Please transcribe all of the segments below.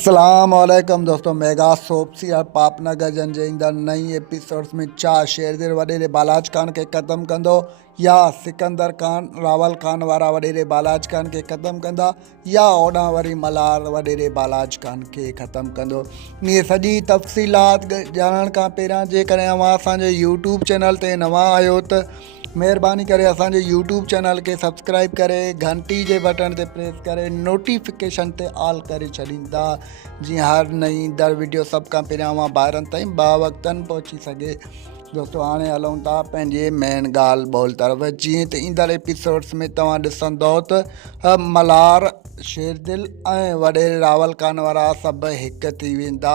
अस्सलाम वालेकुम दोस्तों। मेगा सोप्सी और पापनगर जंजे ईंदड़ नई एपिसोड्स में छा शेरदिल वॾेरे बालाज खान खे ख़त्म कंदो या सिकंदर खान रावल खान वारा वॾेरे बालाज खान खे ख़त्म कंदा या ओॾां वरी मल्हार वॾेरे बालाज खान खे ख़त्म कंदो। इहे सॼी तफ़सीलात ॼाणण खां पहिरियां जेकॾहिं अव्हां असांजे यूट्यूब चैनल ते नवां आहियो त महिरबानी करे असांजे यूट्यूब चैनल खे सब्सक्राइब करे घंटी जे बटन ते प्रेस करे नोटिफिकेशन ते ऑल करे छॾींदा जीअं हर नई ईंदड़ वीडियो सभ खां पहिरियां अव्हां ॿारनि ताईं बावक़्तन पहुची सघे। दोस्तों हाणे हलूं था पंहिंजे मेन ॻाल्हि ॿोल तरफ़। जीअं त ईंदड़ एपिसोड्स में तव्हां ॾिसंदव त मल्हार शेरदिल ऐं वॾेरे रावल खान वारा सभु हिकु थी वेंदा।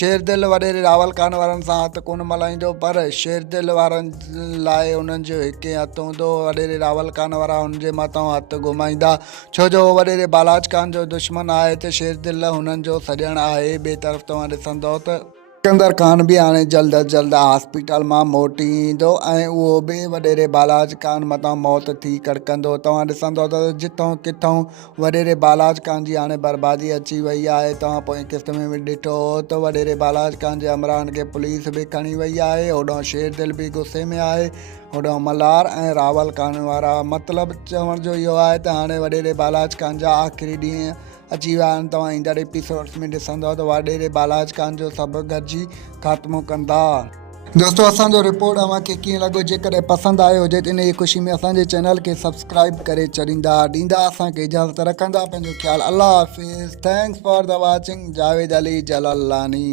शेरदिल वॾेरे रावल खान वारनि सां हथु कोन मल्हाईंदो, पर शेरदिल वारनि लाइ उन्हनि जो हिकु हथु हूंदो। वॾेरे रावल खान वारा हुन जे मथां हथु घुमाईंदा, छो जो वॾेरे बालाज खान जो दुश्मन आहे त शेरदिल हुननि जो सॼणु आहे। ॿिए तरफ़ तव्हां ॾिसंदव त सिकंदर खान बि हाणे जल्द अज जल्द हॉस्पिटल मां मोटी ईंदो ऐं उहो बि वॾेरे बालाज खान मथां मौत थी कड़कंदो। तव्हां ॾिसंदव त जिथों किथों वॾेरे बालाज खान जी हाणे बर्बादी अची वई आहे। तव्हां पोइ क़िस्त में बि ॾिठो त वॾेरे बालाज खान जे हमराहनि खे पुलिस बि खणी वई आहे। होॾां शेरदिल बि गुस्से में आहे, होॾां मल्हार ऐं रावल खान वारा। मतिलबु चवण जो इहो आहे त हाणे वॾेरे बालाज खान जा आख़िरी ॾींहं अची विया आहिनि। तव्हां ईंदड़ एपिसोड्स में ॾिसंदव त वॾेरे बालाज खान जो सभु गॾिजी ख़ात्मो कंदा। दोस्तों असांजो रिपोर्ट अव्हांखे कीअं लॻो? जेकॾहिं पसंदि आयो हुजे त इन जी ख़ुशी में असांजे चैनल खे सब्सक्राइब करे छॾींदा, ॾींदा असांखे इजाज़त, रखंदा पंहिंजो ख़्यालु। अल्लाह हाफ़िज़। Thanks for the watching. Javed Ali जलालानी।